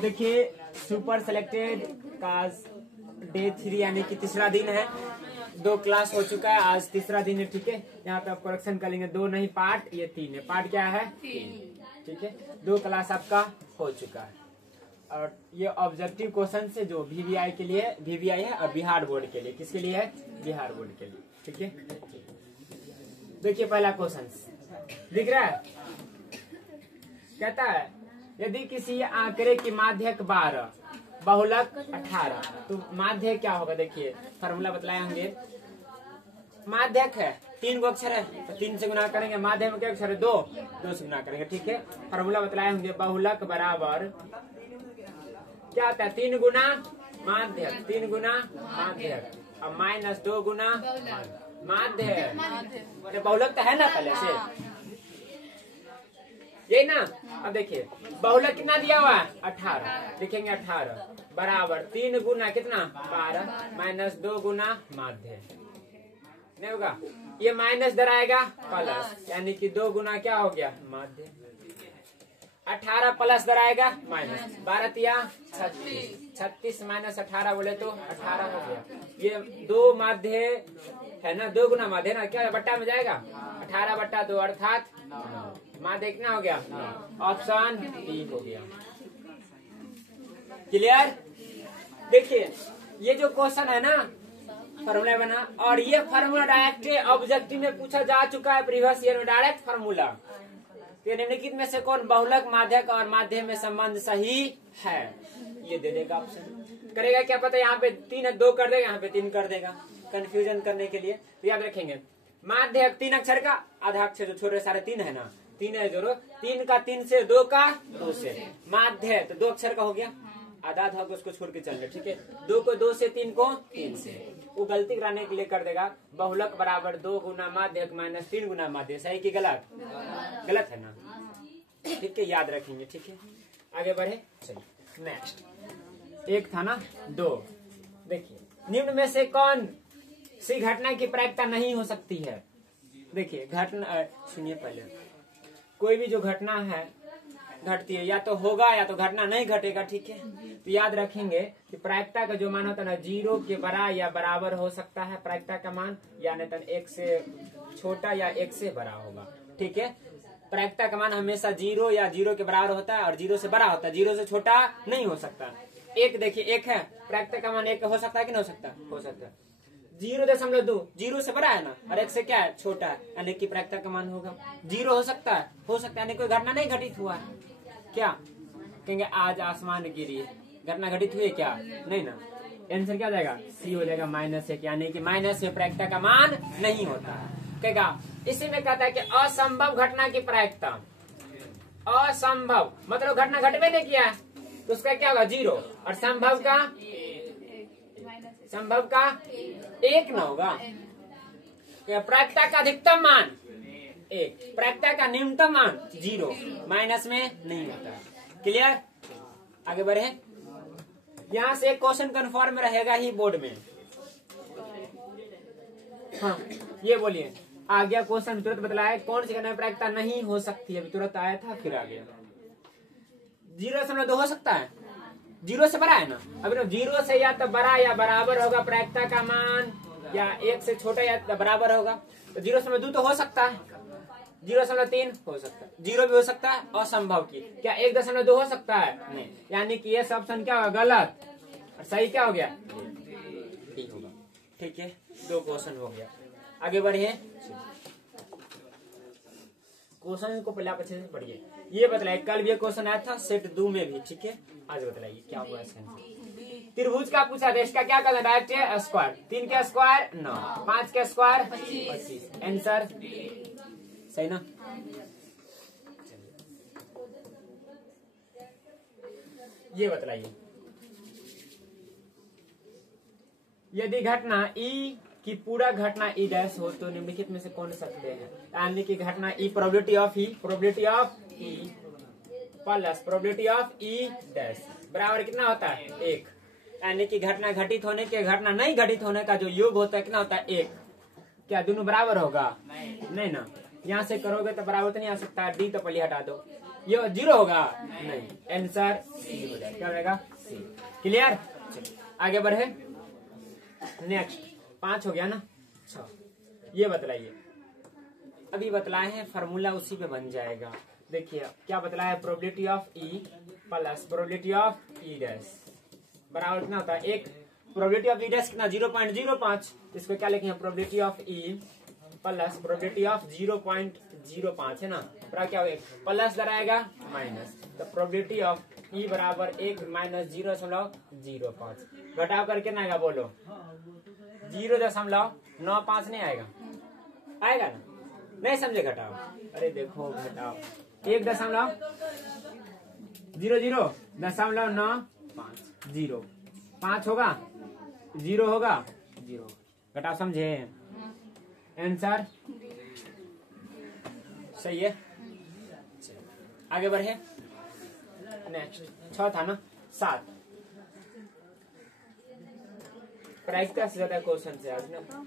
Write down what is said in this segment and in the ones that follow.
देखिए super selected का day 3 यानी कि तीसरा दिन है। 2 क्लास हो चुका है, आज तीसरा दिन है। ठीक है, यहाँ पे आप करेक्शन करेंगे, 2 नहीं पार्ट, ये 3 है। पार्ट क्या है? 3। ठीक है, 2 क्लास आपका हो चुका है। और ये ऑब्जेक्टिव क्वेश्चन से जो VVI के लिए, VVI है और बिहार बोर्ड के लिए, किसके लिए है? बिहार बोर्ड के लिए। ठीक है, देखिए पहला क्वेश्चन दिख रहा है, कहता है यदि किसी आंकड़े की माध्यक 12 बहुलक 18 तो माध्य क्या होगा? देखिए फॉर्मूला बतलाए होंगे। माध्यक है, 3 अक्षर है तो 3 से गुना करेंगे। माध्य में क्या अक्षर है? 2 से गुना करेंगे। ठीक है, फॉर्मूला बतलाए होंगे। बहुलक बराबर क्या होता है? 3 गुना माध्यक, 3 गुना माध्यक और माइनस 2 गुना माध्य। बहुलक तो है ना पहले से, यही ना। अब देखिए बहुलक कितना दिया हुआ है? 18। लिखेंगे 18 बराबर 3 गुना कितना? 12 माइनस 2 गुना माध्य। नहीं होगा, ये माइनस इधर आएगा प्लस, यानी कि 2 गुना क्या हो गया? माध्य। 18 प्लस इधर आएगा माइनस, 12 तिया 36, 36 माइनस 18 बोले तो 18 हो गया। ये 2 माध्य है ना, 2 गुना माध्य ना, क्या बट्टा में जाएगा? 18 बट्टा 2 अर्थात माध्य कितना हो गया? ऑप्शन डी हो गया। क्लियर? देखिए ये जो क्वेश्चन है ना, फॉर्मूला बना, और ये फॉर्मूला डायरेक्ट ऑब्जेक्टिव में पूछा जा चुका है प्रीवियस ईयर में। डायरेक्ट फॉर्मूला तो निम्नलिखित में से कौन बहुलक माध्यक और माध्य में संबंध सही है? ये दे देगा ऑप्शन। करेगा क्या पता, यहाँ पे 3 है 2 कर देगा, यहाँ पे 3 कर देगा, कंफ्यूजन करने के लिए। तो याद रखेंगे माध्य 3 अक्षर का आधा अक्षर जो छोटे सारे 3 है ना, 3 है जोड़ो, 3 का 3 से, 2 का 2 से। माध्य तो 2 अक्षर का हो गया, आधा आधा उसको छोड़ के चल रहे। ठीक है, 2 को 2 से, 3 को 3 से। वो गलती कराने के लिए कर देगा बहुलक बराबर 2 गुना माध्यक माइनस 3 गुना माध्य। सही की गलत? गलत है ना। ठीक है, याद रखेंगे। ठीक है, आगे बढ़े। चलिए नेक्स्ट, एक था ना 2। देखिए निम्न में से कौन सी घटना की प्रायिकता नहीं हो सकती है? देखिए घटना, सुनिए पहले, कोई भी जो घटना है घटती है, या तो होगा या तो घटना नहीं घटेगा। ठीक है, तो याद रखेंगे कि प्रायिकता का जो मान होता है ना, 0 के बड़ा या बराबर हो सकता है प्रायिकता का मान, या नहीं तो 1 से छोटा या 1 से बड़ा होगा। ठीक है, प्रायिकता का मान हमेशा 0 या 0 के बराबर होता है और 0 से बड़ा होता है, 0 से छोटा नहीं हो सकता। 1 देखिए 1 है, प्रायिकता का मान 1 हो सकता है कि नहीं हो सकता? हो सकता है। 0.2 0 से बड़ा है ना, और 1 से क्या है? छोटा है, यानी कि प्रायिकता का मान होगा 0 हो सकता है। हो सकता है यानी कोई घटना नहीं घटित हुआ है। क्या कहेंगे? आज आसमान गिरी, घटना घटित हुई क्या? नहीं ना। आंसर क्या जाएगा? सी हो जाएगा -1, यानी कि माइनस से प्रायिकता का मान नहीं होता है। कहेगा इसी में कहता है कि असंभव घटना की प्रायिकता, असंभव मतलब घटना घटबे नहीं किया है तो उसका क्या होगा? 0। और संभव का 1 ना होगा। प्रायिकता का अधिकतम मान 1, प्रायिकता का न्यूनतम मान 0, माइनस में नहीं होता है। क्लियर? आगे बढ़े। यहाँ से एक क्वेश्चन कन्फर्म रहेगा ही बोर्ड में। हाँ ये बोलिए, आ गया क्वेश्चन, तुरंत बतलाया कौन सी घटना प्रायिकता नहीं हो सकती है। तुरंत आया था फिर आ गया। 0.2 हो सकता है, 0 से बड़ा है ना। अब 0 से या तो बड़ा या बराबर होगा प्रायिकता का मान, या 1 से छोटा या बराबर होगा। तो 0.2 तो हो सकता है, 0.3 हो सकता है, 0 भी हो सकता है। असंभव की क्या 1.2 हो सकता है? नहीं, यानी कि ये ऑप्शन क्या होगा? गलत। और सही क्या हो गया? डी होगा। ठीक है, 2 क्वेश्चन हो गया। आगे बढ़िए, क्वेश्चन को पहले आप अच्छे से पढ़िए। ये बताइए, कल भी क्वेश्चन आया था सेट 2 में भी। ठीक है, आज बताइए क्या हुआ इसका। त्रिभुज का पूछा था, इसका क्या करना? डायरेक्ट है स्क्वायर। 3 का स्क्वायर 9, 5 का स्क्वायर 25। आंसर सही ना। ये बताइए, यदि घटना ई की पूरा घटना ई डैश हो तो निम्नलिखित में से कौन सकते हैं? यानी कि घटना E probability of E plus probability of E dash बराबर कितना होता है? 1। यानी कि घटना घटित होने के घटना नहीं घटित होने का जो योग होता है कितना होता है? 1। क्या दोनों बराबर होगा? नहीं ना। यहाँ से करोगे तो बराबर तो नहीं आ सकता। डी तो पहले हटा दो। ये 0 होगा नहीं, आंसर सी हो जाएगा। क्या रहेगा? सी। क्लियर? चलिए आगे बढ़े। नेक्स्ट 5 हो गया ना। 6 ये बतलाइए। अभी बतलाए हैं फार्मूला उसी पे बन जाएगा। देखिए क्या बतलाया है, probability of E plus probability of E dash बराबर कितना होता है? एक प्रोबेबिलिटी ऑफ ई डैश कितना? 0.05। इसको क्या लिखेंगे? Probability of E plus probability of 0.05 है ना, बराबर क्या होगा? प्लस कराएगा माइनस, तो प्रोबेबिलिटी ऑफ ई बराबर 1 माइनस 0.05 घटाव करके ना आएगा, बोलो 0.95 नहीं आएगा? आएगा ना? नहीं समझे घटाओ? अरे देखो घटाओ 1.000095 5 होगा 0 होगा 0 घटाओ, समझे? आंसर सही है। आगे बढ़े। नेक्स्ट 6 था ना। 7 प्रायिकता से ज्यादा क्वेश्चन से आज ना।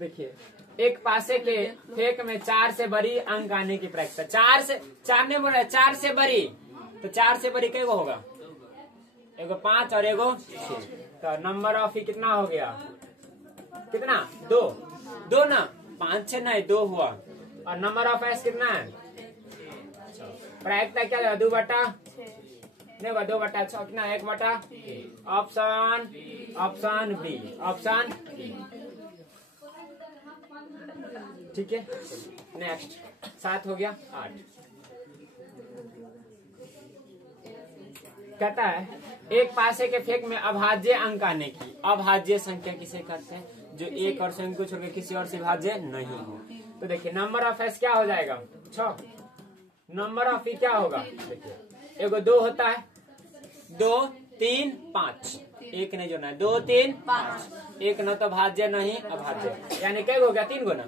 देखिए एक पासे के फेक में 4 से बड़ी अंक आने की प्रायिकता। 4 नहीं बोल रहा है, 4 से बड़ी, तो 4 से बड़ी कई गो होगा? एगो 5 और एगो 6, तो नंबर ऑफ ही कितना हो गया? कितना? 2 ना, 5 6 नहीं 2 हुआ। और नंबर ऑफ एस कितना है? प्रायिकता क्या है? 2/6 नहीं होगा, 2/6 कितना? 1/। Option B, option B. ठीक है। नेक्स्ट 7 हो गया। 8 कहता है एक पासे के फेक में अभाज्य अंक आने की। अभाज्य संख्या किसे कहते हैं? जो एक और संख्या को छोड़कर किसी और से भाज्य नहीं हो। तो देखिए नंबर ऑफ एस क्या हो जाएगा? 6। नंबर ऑफ ई क्या होगा? देखिए एगो 2 होता है, 2 3 5, एक नहीं जोड़ना है, 2 3 5, एक न तो भाज्य नहीं अभाज्य, यानी कई हो गया? 3 गो ना,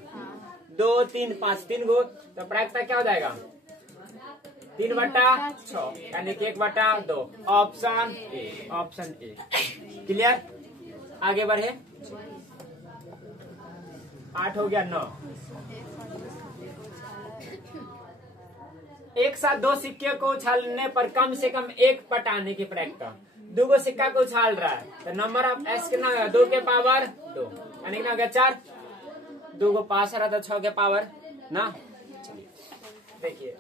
2 3 5 3 गो। तो प्रायिकता क्या हो जाएगा? 3/6 यानी कि 1/2। Option A, option A. Clear? आगे बढ़े। 8 हो गया। 9 एक साथ 2 सिक्के को उछालने पर कम से कम 1 पट आने की प्रायिकता। 2 गो सिक्का को उछाल रहा है, तो नंबर ऑफ एस कितना होगा? 2 के पावर 2 यानी कितना हो गया? 4। 2 गो पास रहा था, 6 के पावर ना। चलिए देखिए,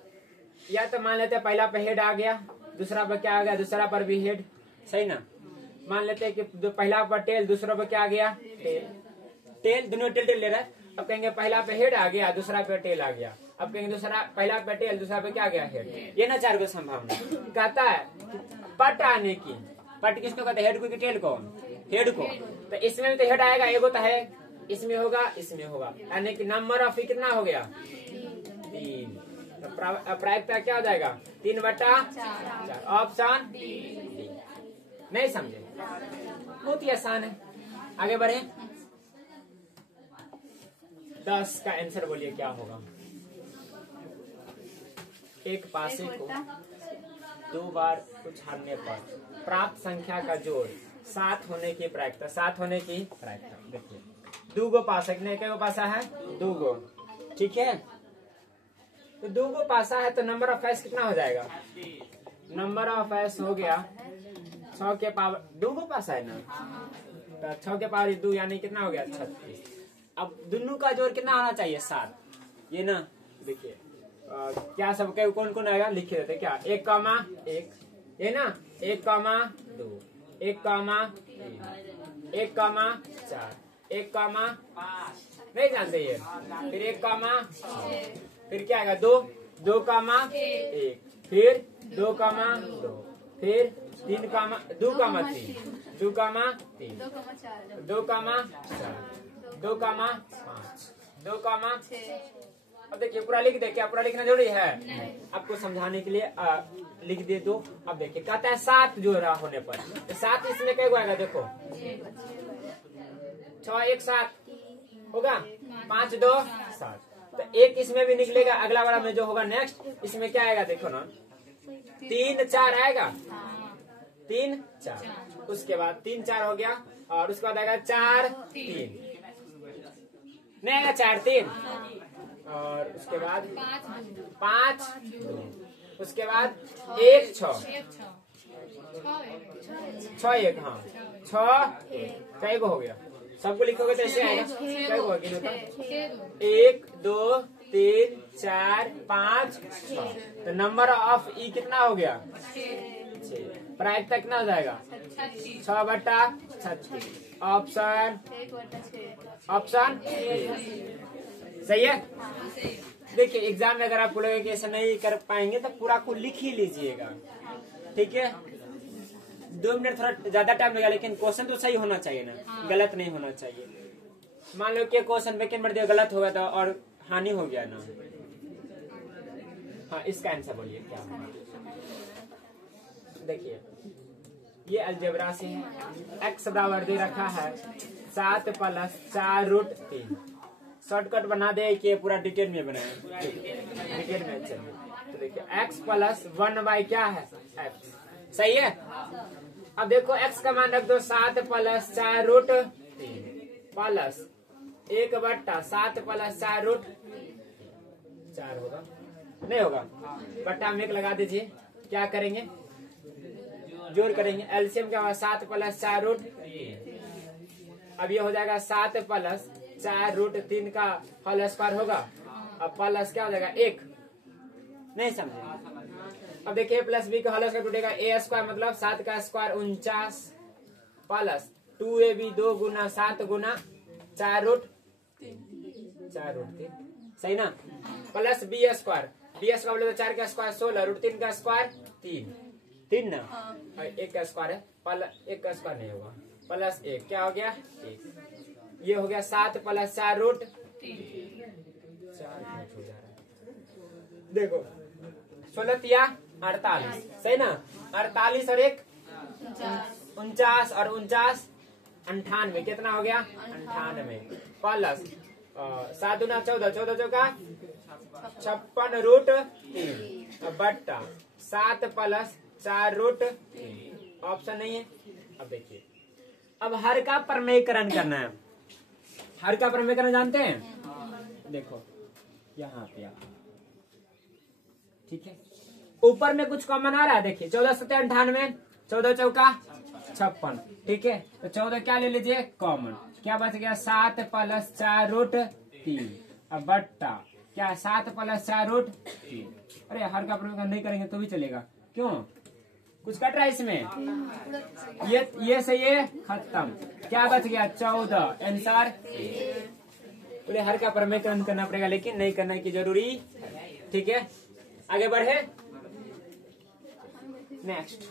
या तो मान लेते पहला पे हेड आ गया, दूसरा पर क्या आ गया? दूसरा पर भी हेड, सही ना। मान लेते हैं कि पहला पर टेल, दूसरा पर क्या आ गया? टेल। दोनों टेल ले रहा है। अब कहेंगे पहला पे हेड आ गया, दूसरा पे टेल आ गया। अब कहेंगे पहला पे टेल, दूसरा पे क्या आ गया? हेड। ये ना 4 को संभावना। कहता है पट आने की। पट किसको कहते हैं? हेड को कि टेल को? हेड को। तो इसमें भी तो हेड आएगा, एगो तो है, इसमें होगा, इसमें होगा, यानी कि नंबर ऑफ कितना हो गया? 3। प्रायिकता क्या हो जाएगा? 3/4। Option D. नहीं समझे? बहुत ही आसान है। आगे बढ़े। 10 का आंसर बोलिए क्या होगा? एक पासे को 2 बार उछालने पर प्राप्त संख्या का जोड़ 7 होने की प्रायिकता। 7 होने की प्रायिकता। देखिए 2 गो पासा, कितने का पासा है? 2 गो। ठीक है, तो 2 गो पासा है, तो नंबर ऑफ एस कितना हो जाएगा? नंबर ऑफ एस हो गया 6 के पावर 2 गो पासा है ना, तो 6 के पावर 2 यानी कितना हो गया? 36। अब दोनों का जोड़ कितना होना चाहिए? 7। ये ना देखिए क्या सब कौन कौन आएगा लिखे देते क्या? 1,1 ये ना, 1,2 1,3 1,4 1,5 नहीं जानते ये। फिर 1,6 फिर क्या आएगा? 2 2,1 फिर 2,2 फिर 2,3 2,3 2,4 2,5 2,6। अब देखिए पूरा लिख दे। क्या पूरा लिखना जरूरी है? आपको समझाने के लिए लिख दे दो। अब देखिए कहता है 7 जोड़ा होने पर, तो 7 इसमें कई आएगा? देखो 6 1 7 होगा, 5 2 7, तो 1 इसमें भी निकलेगा। अगला वाला में जो होगा नेक्स्ट, इसमें क्या आएगा? देखो ना 3 4 आएगा, 3 4, उसके बाद 3 4 हो गया, और उसके बाद आएगा 4 3 नहीं आएगा, 4 3, और उसके बाद 5 2, उसके बाद 1 6 6 1, हाँ 6 कई को हो गया, सबको लिखोगे तो ऐसे आएगा। कई को 1 2 3 4 5 6। तो नंबर ऑफ ई कितना हो गया 6। प्रायिकता कितना हो जाएगा 6/36। ऑप्शन सही है। देखिए एग्जाम में अगर आपको लगे कि ऐसा नहीं कर पाएंगे तो पूरा को लिख ही लीजिएगा, ठीक है। 2 मिनट थोड़ा ज्यादा टाइम लगेगा, लेकिन क्वेश्चन तो सही होना चाहिए ना, गलत नहीं होना चाहिए। मान लो कि क्वेश्चन सेकंड बढ़ दिया गलत हो गया तो और हानि हो गया ना। हाँ इसका आंसर बोलिए क्या होगा। देखिए ये अलजेब्रा से है, x बराबर दे रखा है 7 + 4√3। शॉर्टकट बना दे कि पूरा डिटेल में बनाए, डिटेल में चलिए। तो देखिए x + 1y क्या है x, सही है। अब देखो x का मान रख दो 7 + 4√3 प्लस 1/7 + 4√4 होगा, नहीं होगा, बट्टा में 1 लगा दीजिए। क्या करेंगे जोड़ करेंगे, एलसीएम क्या होगा 7 + 4√3। अब ये हो जाएगा 7 + 4√3 का होल स्क्वायर होगा, अब प्लस क्या हो जाएगा 1, नहीं समझे। अब देखिए प्लस बी का होल स्क्वायर टूटेगा, ए स्क्वायर मतलब 7 का स्क्वायर 49 प्लस 2ab 2 × 7 × 4√3 सही ना, प्लस बी स्क्वायर बोले तो 4 का स्क्वायर 16 √3 का स्क्वायर 3 ना, और 1 का स्क्वायर है, 1 का स्क्वायर नहीं होगा, प्लस 1 क्या हो गया 1। ये हो गया 7 + 4√3। देखो 16 × 48 सही ना, 48 और 1 49 और 49 98, कितना हो गया 98 प्लस 7 × 14 14 चौका 56√3 बट्टा 7 + 4√3। ऑप्शन नहीं है। अब देखिए अब हर का प्रमेयकरण करना है। हर का प्रमेयकरण जानते हैं, देखो यहाँ पे ठीक है, ऊपर में कुछ कॉमन आ रहा है। देखिए 14 × 7 = 98, 14 चौका 56, ठीक है। तो 14 क्या ले लीजिए कॉमन, क्या बच गया 7 + 4√3 अब बट्टा क्या 7 + 4√3। अरे हर का प्रमेयकरण नहीं करेंगे तो भी चलेगा, क्यों कुछ कट रहा है इसमें, ये से ये खत्म, क्या बच गया 14। आंसर पूरे हर का प्रमेयकरण करना पड़ेगा, लेकिन नहीं करने की जरूरी, ठीक है। आगे बढ़े, नेक्स्ट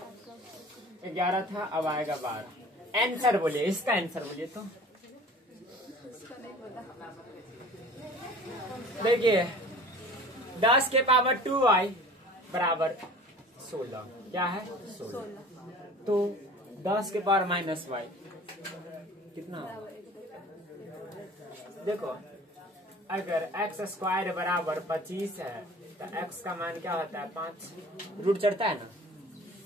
11 था, अब आएगा 12। आंसर बोलिए, इसका आंसर बोलिए। तो देखिए 10 के पावर 2y बराबर 16, क्या है 16। तो 10 के पावर -y कितना होगा, देखो अगर x² बराबर 25 है तो x का मान क्या होता है 5, रूट चढ़ता है ना।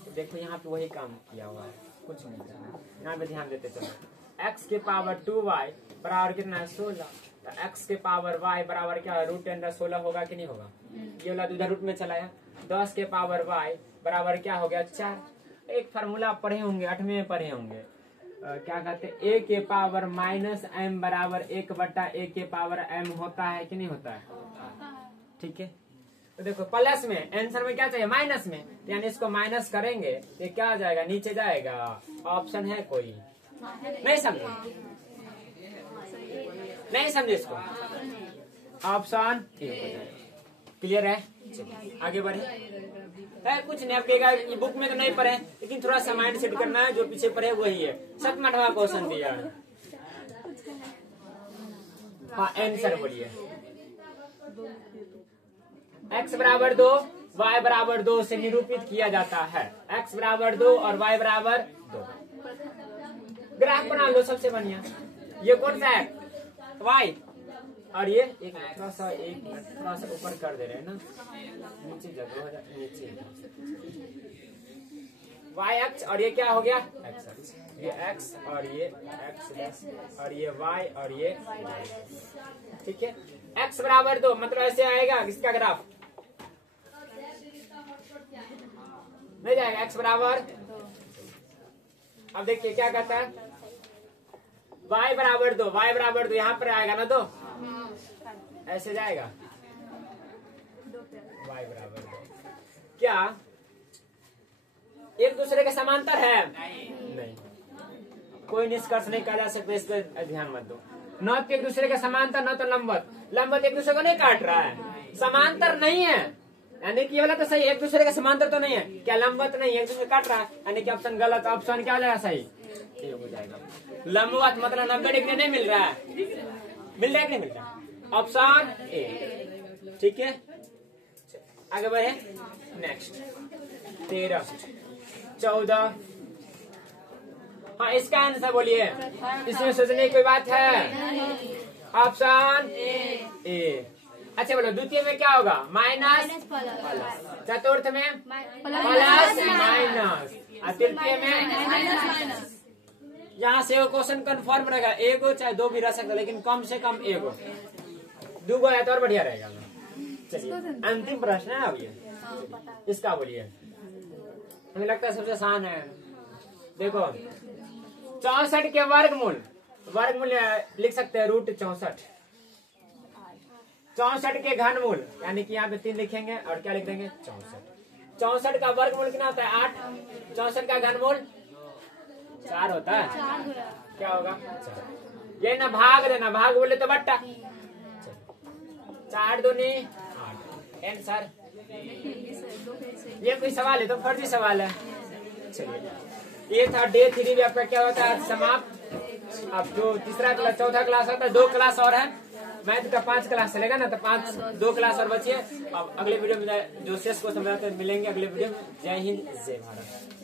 तो देखो यहाँ पे वही काम किया हुआ है, कुछ नहीं करना, यहाँ पे ध्यान देते चलो। x के पावर 2y बराबर कितना है 16, तो x के पावर y बराबर क्या है √10 होगा कि नहीं होगा, ये वाला दूसरा रूट में चलाया। 10 के पावर y बराबर क्या हो गया 4। एक फार्मूला पढ़े होंगे 8वीं में पढ़े होंगे, क्या कहते हैं a के पावर -m बराबर 1/a के पावर m होता है कि नहीं होता है, ठीक है। तो देखो प्लस में आंसर में क्या चाहिए माइनस में, यानी इसको माइनस करेंगे तो क्या आ जाएगा नीचे जाएगा। ऑप्शन है कोई, नहीं समझे, नहीं समझे इसको, ऑप्शन क्लियर है। आगे बढ़े, है कुछ नहीं, आपके बुक में तो नहीं पढ़े, लेकिन थोड़ा सा माइंड सेट करना है, जो पीछे पढ़े वही है। 7वां क्वेश्चन दिया है, हाँ आंसर बोलिए। x बराबर 2 y बराबर 2 से निरूपित किया जाता है। x बराबर 2 और y बराबर 2। ग्राफ बना लो सबसे बढ़िया। ये कौन सा है y, और ये एक थोड़ा सा ऊपर कर दे रहे हैं ना, नीचे जगह हो जाए, नीचे y अक्ष, और ये क्या हो गया x अक्ष, ये x और ये x और ये y और ये y, ठीक है। x बराबर 2 मतलब ऐसे आएगा इसका ग्राफ, नहीं जाएगा। x बराबर, अब देखिए क्या कहता है, y बराबर 2, y बराबर 2 यहाँ पर आएगा ना 2, ऐसे जाएगा y बराबर 2। क्या एक दूसरे के समांतर है? नहीं। कोई निष्कर्ष नहीं कहा जा सकता, इस पर ध्यान मत दो। न तो एक दूसरे के समांतर, न तो लंबवत। लंबवत एक दूसरे को नहीं काट रहा है, समांतर नहीं है, यानी कि ये वाला तो सही, एक दूसरे के समांतर तो नहीं है। क्या लंबवत नहीं है, एक दूसरे काट रहा है, यानी कि ऑप्शन गलत। ऑप्शन क्या हो जाएगा? सही, ये हो जाएगा। लंबवत मतलब 90 डिग्री नहीं मिल रहा है, मिल रहा है कि नहीं मिल रहा? ऑप्शन ए, ठीक है। आगे बढ़े, नेक्स्ट 13, 14। हाँ, इसका आंसर बोलिए, इसमें सोचने की कोई बात है? Option A. अच्छा बोलो, द्वितीय में क्या होगा? माइनस प्लस, चतुर्थ में प्लस माइनस, और तृतीय में यहाँ से वो क्वेश्चन कंफर्म रहेगा, एगो चाहे दो भी रह सकता, लेकिन कम से कम एगो, दूगो है तो और बढ़िया रहेगा। चलिए अंतिम प्रश्न है अब ये, इसका बोलिए। हमें लगता है सबसे आसान है। देखो 64 के वर्गमूल, वर्गमूल लिख सकते हैं √64। 64 के घनमूल, यानी कि यहाँ पे 3 लिखेंगे और क्या लिख देंगे? 64। 64 का वर्गमूल कितना होता है? 8। 64 का घनमूल 4 होता है, क्या होगा? 4। ये ना भाग देना, भाग बोले तो बट्टा। 4 दूनी 8, आंसर। ये कोई सवाल है तो फर्जी सवाल है। चलिए, ये था डे 3 भी आपका क्या होता है? समाप्त। अब जो तीसरा क्लास, चौथा क्लास होता है, 2 क्लास और है। मैथ का 5 क्लास चलेगा ना, तो 2 क्लास और बचिए। अब अगले वीडियो में जो शेष को समझाते मिलेंगे अगले वीडियो में। जय हिंद, जय भारत।